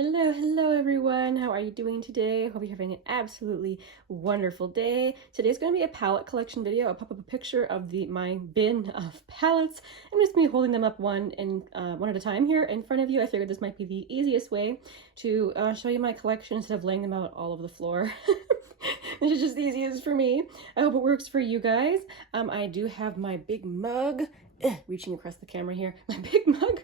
Hello, hello everyone. How are you doing today? Hope you're having an absolutely wonderful day. Today's going to be a palette collection video. I'll pop up a picture of my bin of palettes. I'm just going to be holding them up one at a time here in front of you. I figured this might be the easiest way to show you my collection instead of laying them out all over the floor. This is just the easiest for me. I hope it works for you guys. I do have my big mug, reaching across the camera here, my big mug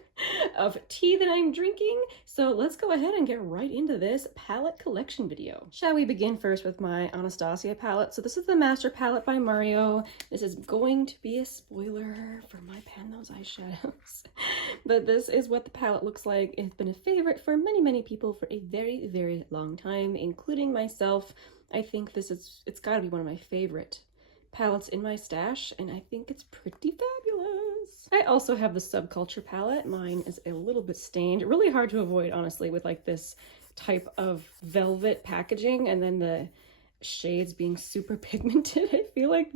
of tea that I'm drinking. So let's go ahead and get right into this palette collection video. Shall we begin first with my Anastasia palette? So this is the Master Palette by Mario. This is going to be a spoiler for my Pan Those Eyeshadows. But this is what the palette looks like. It's been a favorite for many, many people for a very, very long time, including myself. I think it's gotta be one of my favorite palettes in my stash, and I think it's pretty fabulous. I also have the Subculture palette. Mine is a little bit stained. Really hard to avoid, honestly, with like this type of velvet packaging and then the shades being super pigmented. I feel like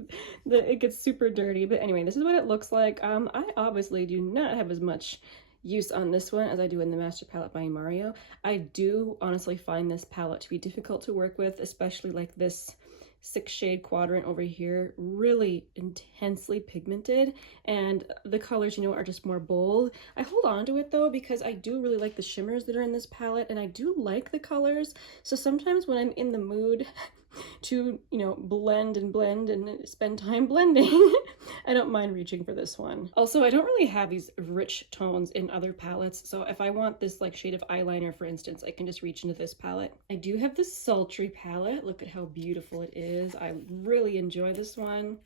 it gets super dirty. But anyway, this is what it looks like. I obviously do not have as much use on this one as I do in the Master Palette by Mario. I do honestly find this palette to be difficult to work with, especially like this 6-shade quadrant over here, really intensely pigmented, and the colors, you know, are just more bold. I hold on to it though because I do really like the shimmers that are in this palette, and I do like the colors. So sometimes when I'm in the mood to, you know, blend and spend time blending, I don't mind reaching for this one. Also, I don't really have these rich tones in other palettes, so if I want this like shade of eyeliner, for instance, I can just reach into this palette. I do have this Sultry palette. Look at how beautiful it is. I really enjoy this one.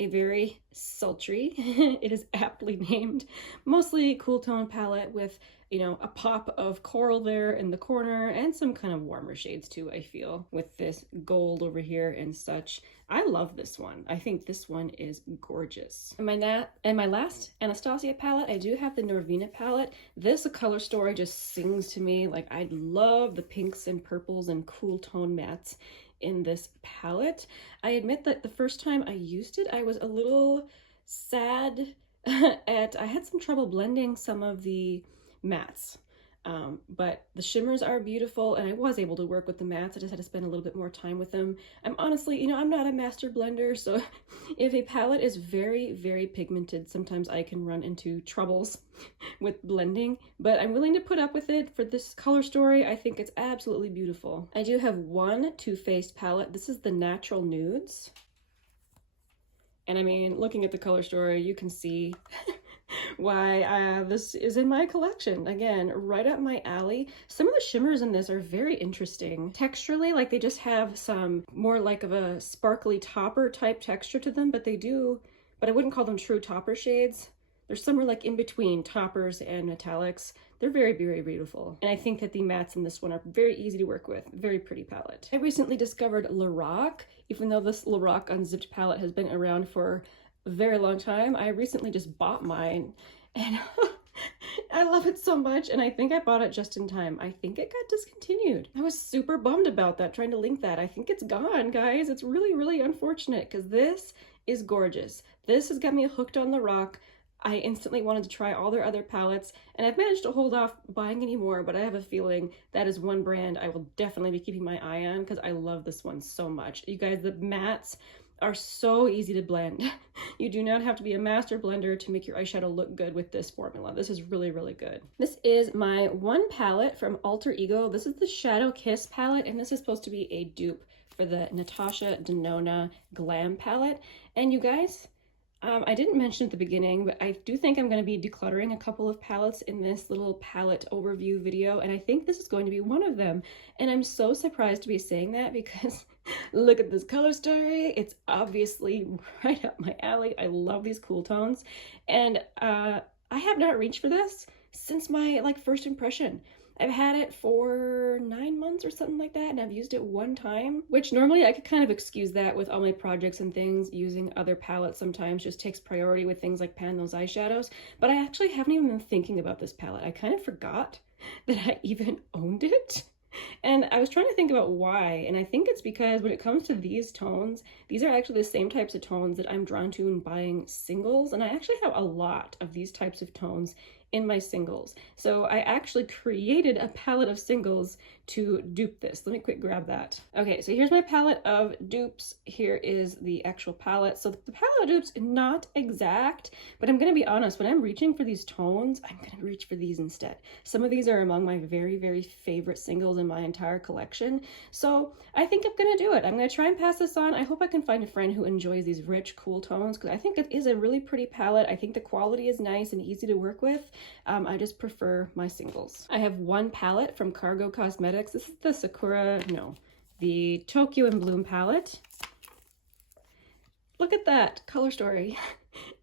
A very sultry, it is aptly named, mostly cool tone palette with, you know, a pop of coral there in the corner and some kind of warmer shades too, I feel, with this gold over here and such. I love this one. I think this one is gorgeous. And my last Anastasia palette, I do have the Norvina palette. This color story just sings to me. Like, I love the pinks and purples and cool tone mattes in this palette. I admit that the first time I used it, I was a little sad I had some trouble blending some of the mattes. But the shimmers are beautiful, and I was able to work with the mattes. I just had to spend a little bit more time with them. I'm honestly, you know, I'm not a master blender, so if a palette is very, very pigmented, sometimes I can run into troubles with blending, but I'm willing to put up with it for this color story. I think it's absolutely beautiful. I do have one Too Faced palette. This is the Natural Nudes. And I mean, looking at the color story, you can see why this is in my collection. Again, right up my alley. Some of the shimmers in this are very interesting. Texturally, like they just have some more like of a sparkly topper type texture to them, but I wouldn't call them true topper shades. They're somewhere like in between toppers and metallics. They're very, very beautiful. And I think that the mattes in this one are very easy to work with. Very pretty palette. I recently discovered Lorac. Even though this Lorac Unzipped palette has been around for a very long time, I recently just bought mine, and I love it so much, and I think I bought it just in time. I think it got discontinued. I was super bummed about that, trying to link that. I think it's gone, guys. It's really, really unfortunate, because this is gorgeous. This has got me hooked on Lorac. I instantly wanted to try all their other palettes, and I've managed to hold off buying any more, but I have a feeling that is one brand I will definitely be keeping my eye on because I love this one so much. You guys, the mattes are so easy to blend. You do not have to be a master blender to make your eyeshadow look good with this formula. This is really, really good. This is my one palette from Alter Ego. This is the Shadow Kiss palette, and this is supposed to be a dupe for the Natasha Denona Glam palette. And you guys, I didn't mention at the beginning, but I do think I'm going to be decluttering a couple of palettes in this little palette overview video, and I think this is going to be one of them. And I'm so surprised to be saying that because look at this color story. It's obviously right up my alley. I love these cool tones, and I have not reached for this since my first impression. I've had it for 9 months or something like that, and I've used it one time, which normally I could kind of excuse that with all my projects and things. Using other palettes sometimes just takes priority with things like Pan Those Eyeshadows, but I actually haven't even been thinking about this palette. I kind of forgot that I even owned it. And I was trying to think about why, and I think it's because when it comes to these tones, these are actually the same types of tones that I'm drawn to in buying singles, and I actually have a lot of these types of tones in my singles. So I actually created a palette of singles to dupe this. Let me quick grab that. Okay, so here's my palette of dupes. Here is the actual palette. So the palette of dupes, not exact, but I'm gonna be honest, when I'm reaching for these tones, I'm gonna reach for these instead. Some of these are among my very, very favorite singles in my entire collection. So I think I'm gonna do it. I'm gonna try and pass this on. I hope I can find a friend who enjoys these rich, cool tones, because I think it is a really pretty palette. I think the quality is nice and easy to work with. I just prefer my singles. I have one palette from Cargo Cosmetics. This is the the Tokyo and Bloom palette. Look at that color story.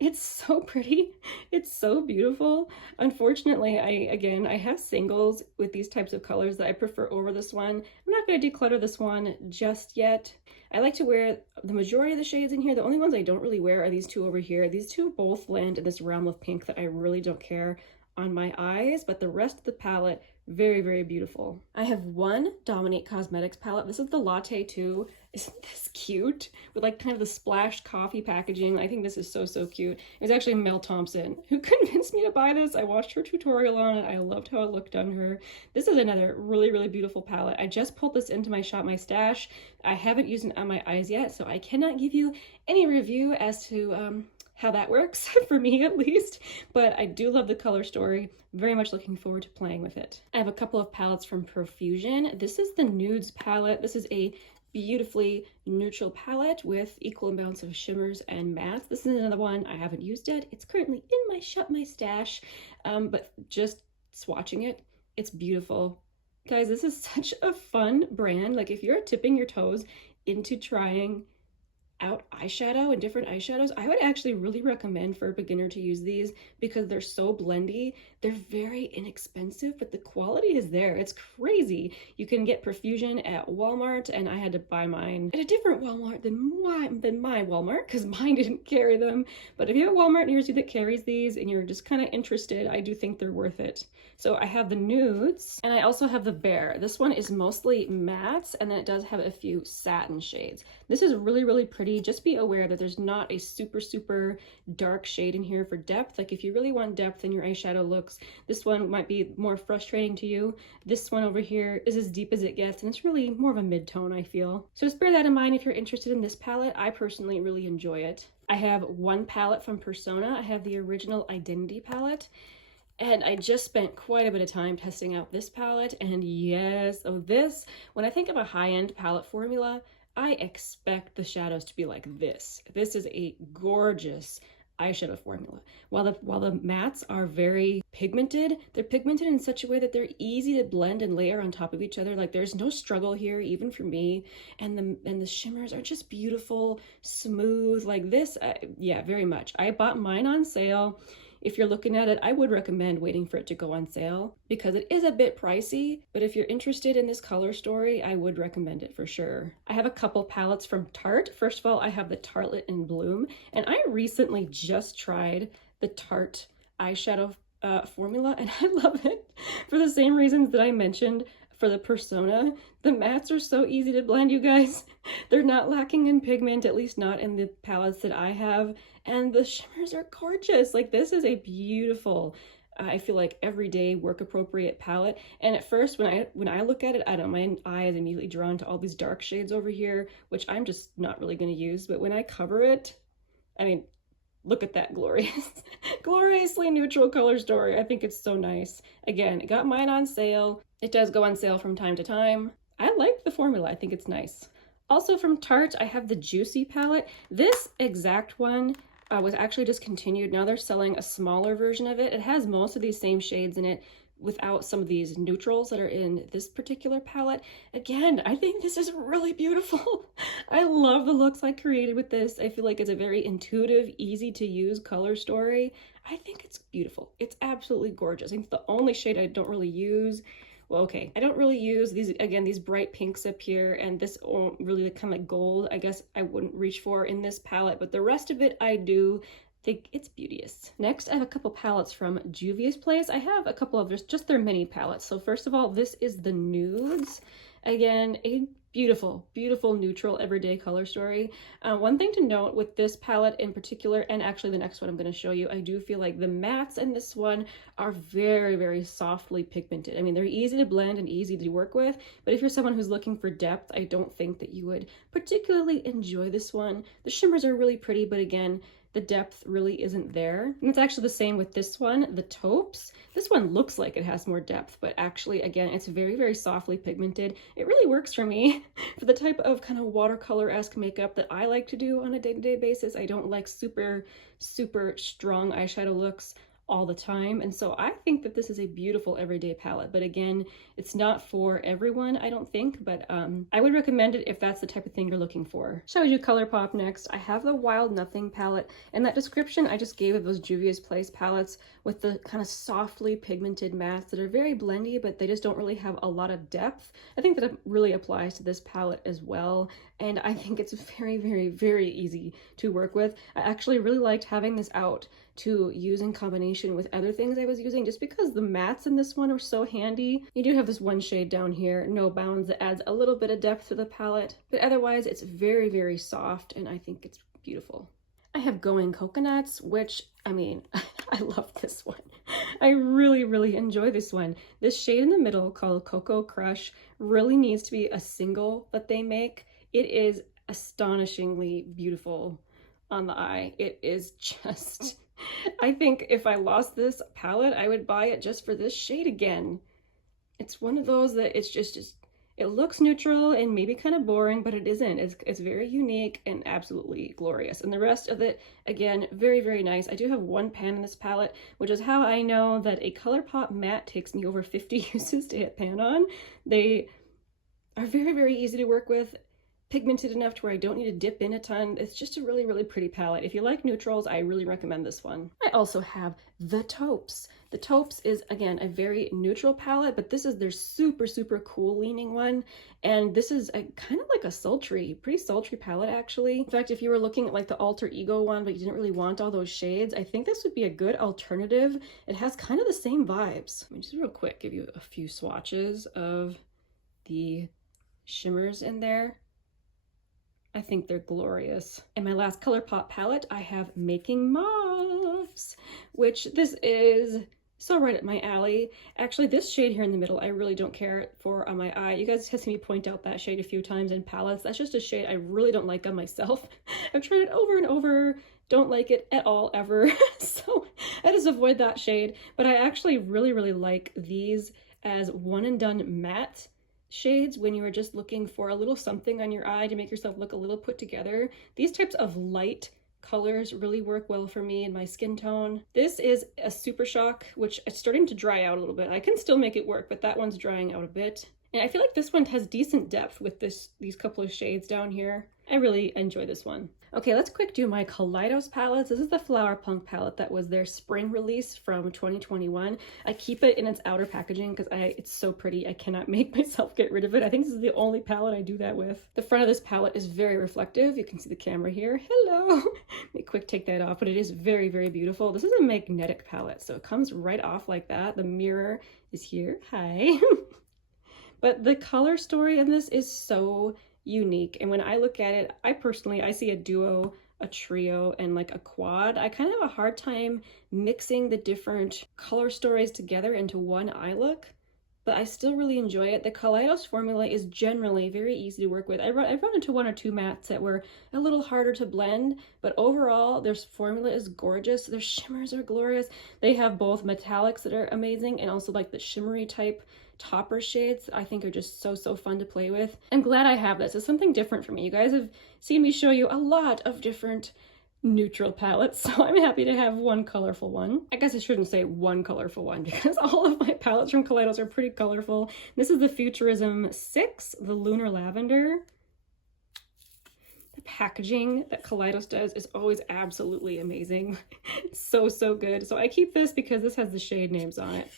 It's so pretty. It's so beautiful. Unfortunately, I have singles with these types of colors that I prefer over this one. I'm not going to declutter this one just yet. I like to wear the majority of the shades in here. The only ones I don't really wear are these two over here. These two both land in this realm of pink that I really don't care on my eyes, but the rest of the palette, very, very beautiful. I have one Dominique Cosmetics palette. This is the Latte 2. Isn't this cute? With like kind of the splashed coffee packaging. I think this is so, so cute. It was actually Mel Thompson who convinced me to buy this. I watched her tutorial on it. I loved how it looked on her. This is another really, really beautiful palette. I just pulled this into my Shop My Stash. I haven't used it on my eyes yet, so I cannot give you any review as to how that works, for me at least, but I do love the color story. Very much looking forward to playing with it. I have a couple of palettes from Profusion. This is the Nudes palette. This is a beautifully neutral palette with equal amounts of shimmers and mattes. This is another one I haven't used yet. It's currently in my Shop My Stash, but just swatching it, it's beautiful. Guys, this is such a fun brand. Like if you're tipping your toes into trying out eyeshadow and different eyeshadows, I would actually really recommend for a beginner to use these because they're so blendy. They're very inexpensive, but the quality is there. It's crazy. You can get Profusion at Walmart, and I had to buy mine at a different Walmart than my Walmart because mine didn't carry them. But if you have a Walmart near you that carries these and you're just kind of interested, I do think they're worth it. So I have the Nudes, and I also have the Bare. This one is mostly mattes, and then it does have a few satin shades. This is really, really pretty. Just be aware that there's not a super, super dark shade in here for depth. Like if you really want depth in your eyeshadow looks, this one might be more frustrating to you. This one over here is as deep as it gets, and it's really more of a mid-tone, I feel. So just bear that in mind if you're interested in this palette. I personally really enjoy it. I have one palette from Persona. I have the original Identity palette. And I just spent quite a bit of time testing out this palette, and yes, when I think of a high-end palette formula, I expect the shadows to be like this. This is a gorgeous eyeshadow formula. While the mattes are very pigmented, they're pigmented in such a way that they're easy to blend and layer on top of each other. Like there's no struggle here, even for me. And the shimmers are just beautiful, smooth, like this. Yeah, very much. I bought mine on sale. If you're looking at it, I would recommend waiting for it to go on sale because it is a bit pricey, but if you're interested in this color story, I would recommend it for sure. I have a couple palettes from Tarte. First of all, I have the Tartelette in Bloom, and I recently just tried the Tarte eyeshadow formula, and I love it for the same reasons that I mentioned for the Persona. The mattes are so easy to blend, you guys. They're not lacking in pigment, at least not in the palettes that I have. And the shimmers are gorgeous. Like this is a beautiful, I feel like everyday work appropriate palette. And at first when I look at it, I don't know, my eye is immediately drawn to all these dark shades over here, which I'm just not really going to use. But when I cover it, I mean, look at that gloriously neutral color story. I think it's so nice. Again, I got mine on sale. It does go on sale from time to time. I like the formula. I think it's nice. Also from Tarte, I have the Juicy palette. This exact one was actually discontinued. Now they're selling a smaller version of it. It has most of these same shades in it without some of these neutrals that are in this particular palette. Again, I think this is really beautiful. I love the looks I created with this. I feel like it's a very intuitive, easy to use color story. I think it's beautiful. It's absolutely gorgeous. I think the only shade I don't really use, well, okay, I don't really use these, again, these bright pinks up here, and this really kind of gold, I guess I wouldn't reach for in this palette, but the rest of it I do think it's beauteous. Next, I have a couple palettes from Juvia's Place. I have a couple of just their mini palettes. So first of all, this is the Nudes. Again, a Beautiful, beautiful, neutral, everyday color story. One thing to note with this palette in particular, and actually the next one I'm going to show you, I do feel like the mattes in this one are very, very softly pigmented. I mean, they're easy to blend and easy to work with, but if you're someone who's looking for depth, I don't think that you would particularly enjoy this one. The shimmers are really pretty, but again, the depth really isn't there. And it's actually the same with this one, the taupes. This one looks like it has more depth, but actually, again, it's very, very softly pigmented. It really works for me. For the type of kind of watercolor-esque makeup that I like to do on a day-to-day basis, I don't like super, super strong eyeshadow looks all the time, and so I think that this is a beautiful everyday palette. But again, it's not for everyone, I don't think, but I would recommend it if that's the type of thing you're looking for. Shall we do Colourpop next? I have the Wild Nothing palette, and that description I just gave of those Juvia's Place palettes with the kind of softly pigmented mattes that are very blendy, but they just don't really have a lot of depth. I think that it really applies to this palette as well, and I think it's very, very, very easy to work with. I actually really liked having this out to use in combination with other things I was using, just because the mattes in this one are so handy. You do have this one shade down here, No Bounds, that adds a little bit of depth to the palette, but otherwise it's very, very soft, and I think it's beautiful. I have Going Coconuts, which, I mean, I love this one. I really, really enjoy this one. This shade in the middle, called Cocoa Crush, really needs to be a single that they make. It is astonishingly beautiful on the eye. It is just... I think if I lost this palette, I would buy it just for this shade again. It's one of those that it's just it looks neutral and maybe kind of boring, but it isn't. It's very unique and absolutely glorious. And the rest of it, again, very, very nice. I do have one pan in this palette, which is how I know that a Colourpop matte takes me over 50 uses to hit pan on. They are very, very easy to work with, pigmented enough to where I don't need to dip in a ton. It's just a really, really pretty palette. If you like neutrals, I really recommend this one. I also have the taupes. The taupes is, again, a very neutral palette, but this is their super, super cool leaning one. And this is a kind of like a sultry, pretty sultry palette, actually. In fact, if you were looking at like the Alter Ego one, but you didn't really want all those shades, I think this would be a good alternative. It has kind of the same vibes. Let me just real quick give you a few swatches of the shimmers in there. I think they're glorious. In my last Colourpop palette, I have Making Mauves, which this is so right up my alley. Actually, this shade here in the middle, I really don't care for on my eye. You guys have seen me point out that shade a few times in palettes. That's just a shade I really don't like on myself. I've tried it over and over, don't like it at all, ever. So I just avoid that shade. But I actually really, really like these as one and done matte shades when you are just looking for a little something on your eye to make yourself look a little put together. These types of light colors really work well for me and my skin tone. This is a Super Shock, which is starting to dry out a little bit. I can still make it work, but that one's drying out a bit. And I feel like this one has decent depth with these couple of shades down here. I really enjoy this one. Okay, let's quick do my Kaleidos palettes. This is the Flower Punk palette that was their spring release from 2021. I keep it in its outer packaging because it's so pretty. I cannot make myself get rid of it. I think this is the only palette I do that with. The front of this palette is very reflective. You can see the camera here. Hello! Let me quick take that off, but it is very, very beautiful. This is a magnetic palette, so it comes right off like that. The mirror is here. Hi! But the color story in this is so unique, and when I look at it, I see a duo, a trio, and like a quad. I kind of have a hard time mixing the different color stories together into one eye look, but I still really enjoy it. The Kaleidos formula is generally very easy to work with. I've run into one or two mattes that were a little harder to blend, but overall their formula is gorgeous. Their shimmers are glorious. They have both metallics that are amazing and also like the shimmery type topper shades I think are just so fun to play with. I'm glad I have this. It's something different for me. You guys have seen me show you a lot of different neutral palettes, so I'm happy to have one colorful one. I guess I shouldn't say one colorful one because all of my palettes from Kaleidos are pretty colorful. This is the Futurism 6, the Lunar Lavender. The packaging that Kaleidos does is always absolutely amazing. So good. So I keep this because this has the shade names on it.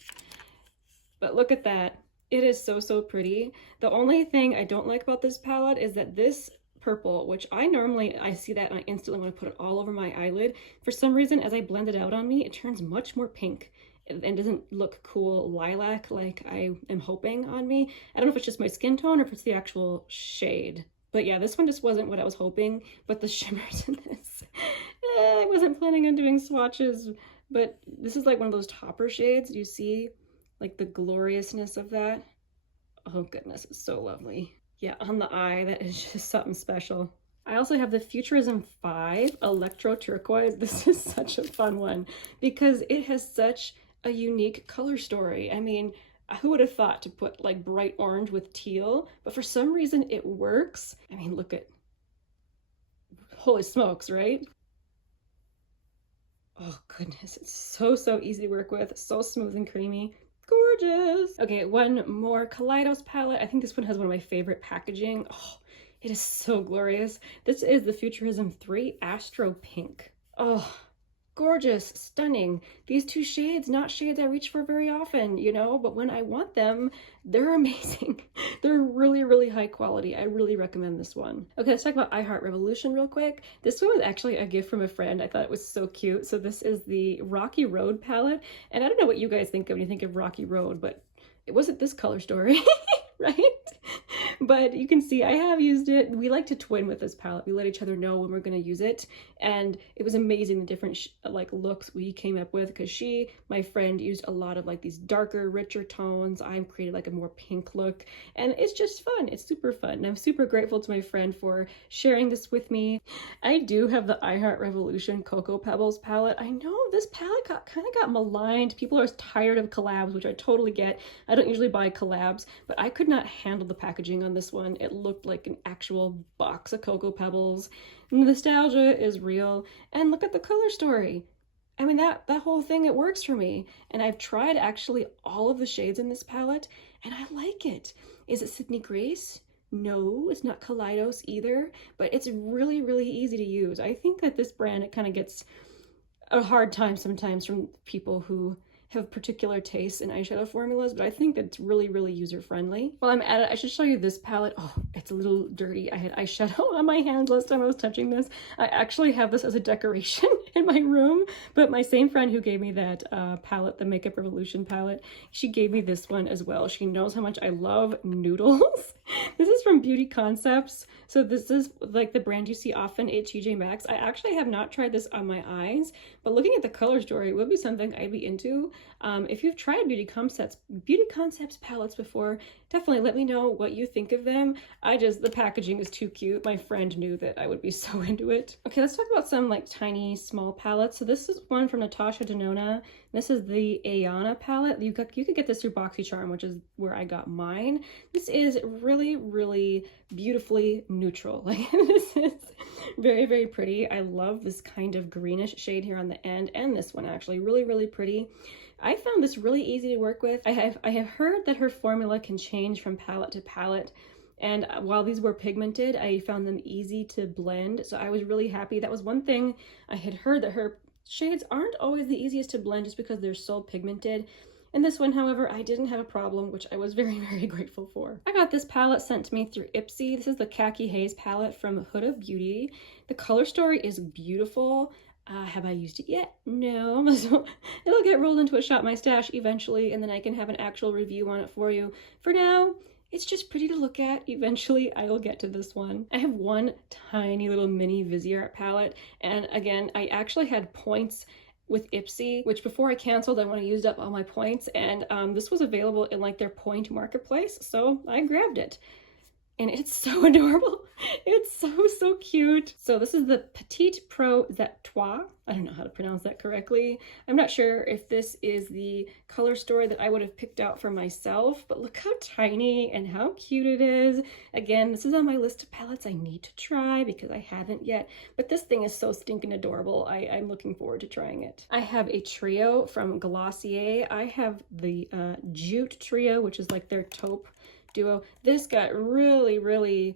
But look at that. It is so pretty. The only thing I don't like about this palette is that this purple, which I see that and I instantly want to put it all over my eyelid. For some reason, as I blend it out on me, it turns much more pink. and doesn't look cool lilac like I am hoping on me. I don't know if it's just my skin tone or if it's the actual shade. But yeah, this one just wasn't what I was hoping, but the shimmers in this, I wasn't planning on doing swatches, but this is like one of those topper shades. You see like the gloriousness of that? Oh goodness, it's so lovely. Yeah, on the eye, that is just something special. I also have the Futurism 5 Electro Turquoise. This is such a fun one because it has such a unique color story. I mean, who would have thought to put like bright orange with teal, but for some reason it works. I mean, look at, holy smokes, right? Oh goodness, it's so easy to work with, so smooth and creamy. Gorgeous. Okay, one more Kaleidos palette. I think this one has one of my favorite packaging. Oh, it is so glorious. This is the Futurism 3 Astro Pink. Oh, gorgeous, stunning. These two shades, not shades I reach for very often, you know, but when I want them, they're amazing. They're really high quality. I really recommend this one. Okay, let's talk about Heart Revolution real quick. This one was actually a gift from a friend. I thought it was so cute. So this is the Rocky Road palette. And I don't know what you guys think of when you think of Rocky Road, but it wasn't this color story, right? But you can see I have used it. We like to twin with this palette. We let each other know when we're going to use it. And it was amazing the different like looks we came up with because my friend, used a lot of like these darker, richer tones. I created like a more pink look. And it's just fun. It's super fun. And I'm super grateful to my friend for sharing this with me. I do have the Heart Revolution Cocoa Pebbles palette. I know this palette kind of got maligned. People are tired of collabs, which I totally get. I don't usually buy collabs, but I could not handle the packaging on this one. It looked like an actual box of Cocoa Pebbles. The nostalgia is real, and look at the color story. I mean, that whole thing, it works for me. And I've tried actually all of the shades in this palette, and I like it. Is it Sydney Grace? No, it's not Kaleidos either, but it's really easy to use. I think that this brand, it kind of gets a hard time sometimes from people who have particular tastes in eyeshadow formulas, but I think it's really user-friendly. While I'm at it, I should show you this palette. Oh, it's a little dirty. I had eyeshadow on my hands last time I was touching this. I actually have this as a decoration in my room, but my same friend who gave me that palette, the Makeup Revolution palette, she gave me this one as well. She knows how much I love Noodles. This is from Beauty Concepts. So this is like the brand you see often at TJ Maxx. I actually have not tried this on my eyes, but looking at the color story, it would be something I'd be into. If you've tried Beauty Concepts palettes before, definitely let me know what you think of them. The packaging is too cute. My friend knew that I would be so into it. Okay, let's talk about some like tiny small palettes. So this is one from Natasha Denona. This is the Ayana palette. You could get this through BoxyCharm, which is where I got mine. This is really beautifully neutral. Like this is very pretty. I love this kind of greenish shade here on the end, and this one actually really pretty. I found this really easy to work with. I have heard that her formula can change from palette to palette, and while these were pigmented, I found them easy to blend, so I was really happy. That was one thing I had heard, that her shades aren't always the easiest to blend just because they're so pigmented. And this one, however, I didn't have a problem, which I was very grateful for. I got this palette sent to me through Ipsy. This is the Khaki Haze palette from Huda Beauty. The color story is beautiful. Have I used it yet? No. So it'll get rolled into a Shop My Stash eventually, and then I can have an actual review on it for you. For now, it's just pretty to look at. Eventually, I will get to this one. I have one tiny little mini Viseart palette, and again, I actually had points with Ipsy, which before I canceled, I used up all my points, and this was available in like their point marketplace, so I grabbed it. And it's so adorable. It's so cute. So this is the Petite Pro Zetois. I don't know how to pronounce that correctly. I'm not sure if this is the color story that I would have picked out for myself, but look how tiny and how cute it is. Again, this is on my list of palettes I need to try because I haven't yet, but this thing is so stinking adorable. I'm looking forward to trying it. I have a trio from Glossier. I have the Jute trio, which is like their taupe duo. This got really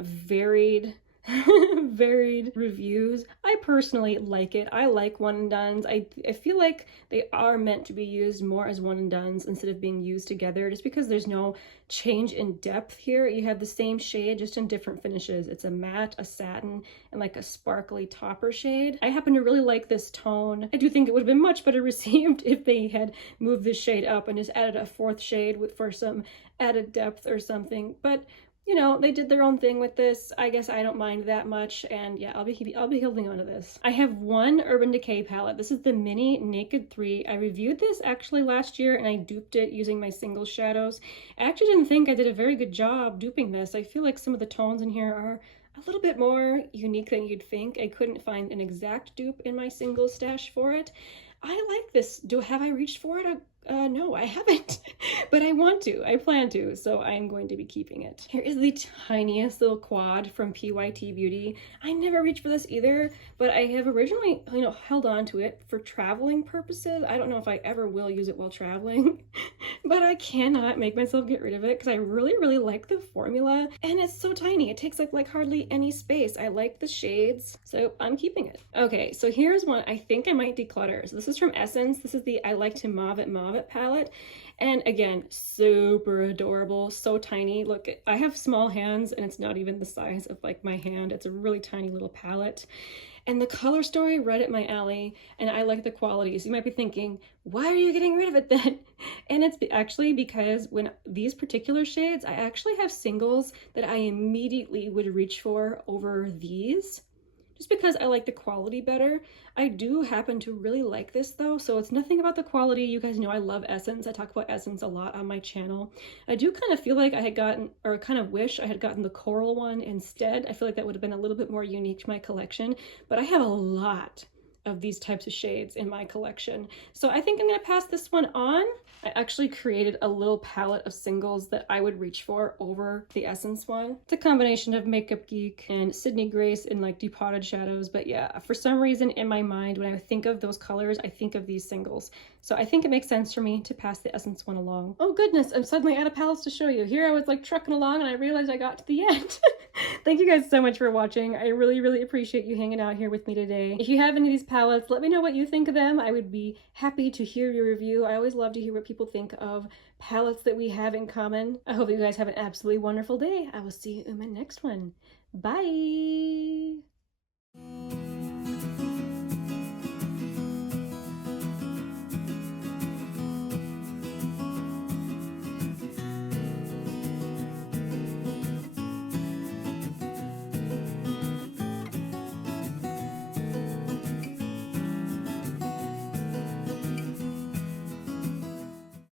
varied varied reviews. I personally like it. I like one and dones. I feel like they are meant to be used more as one and dones instead of being used together, just because there's no change in depth here. You have the same shade just in different finishes. It's a matte, a satin, and like a sparkly topper shade. I happen to really like this tone. I do think it would have been much better received if they had moved this shade up and just added a fourth shade for some added depth or something, but you know, they did their own thing with this. I guess I don't mind that much, and yeah, I'll be holding on to this. I have one Urban Decay palette. This is the Mini Naked 3. I reviewed this actually last year, and I duped it using my single shadows. I actually didn't think I did a very good job duping this. I feel like some of the tones in here are a little bit more unique than you'd think. I couldn't find an exact dupe in my single stash for it. I like this. Have I reached for it? No, I haven't, but I want to. I plan to, so I am going to be keeping it. Here is the tiniest little quad from PYT Beauty. I never reached for this either, but I have originally, held on to it for traveling purposes. I don't know if I ever will use it while traveling, but I cannot make myself get rid of it because I really, really like the formula, and it's so tiny. It takes like hardly any space. I like the shades, so I'm keeping it. Okay, so here's one I think I might declutter. So this is from Essence. This is the I Like to Mauve It palette, and again, super adorable, so tiny. Look, I have small hands and it's not even the size of like my hand. It's a really tiny little palette, and the color story right at my alley, and I like the quality. So you might be thinking, why are you getting rid of it then? And it's actually because when these particular shades, I actually have singles that I immediately would reach for over these, just because I like the quality better. I do happen to really like this though, so it's nothing about the quality. You guys know I love Essence. I talk about Essence a lot on my channel. I do kind of feel like I had gotten, or kind of wish I had gotten the coral one instead. I feel like that would have been a little bit more unique to my collection, but I have a lot of these types of shades in my collection. So I think I'm gonna pass this one on. I actually created a little palette of singles that I would reach for over the Essence one. It's a combination of Makeup Geek and Sydney Grace in like depotted shadows, but yeah, for some reason in my mind, when I think of those colors, I think of these singles. So I think it makes sense for me to pass the Essence one along. Oh goodness, I'm suddenly out of palettes to show you. Here I was like trucking along and I realized I got to the end. Thank you guys so much for watching. I really, really appreciate you hanging out here with me today. If you have any of these palettes, let me know what you think of them. I would be happy to hear your review. I always love to hear what people think of palettes that we have in common. I hope you guys have an absolutely wonderful day. I will see you in my next one. Bye!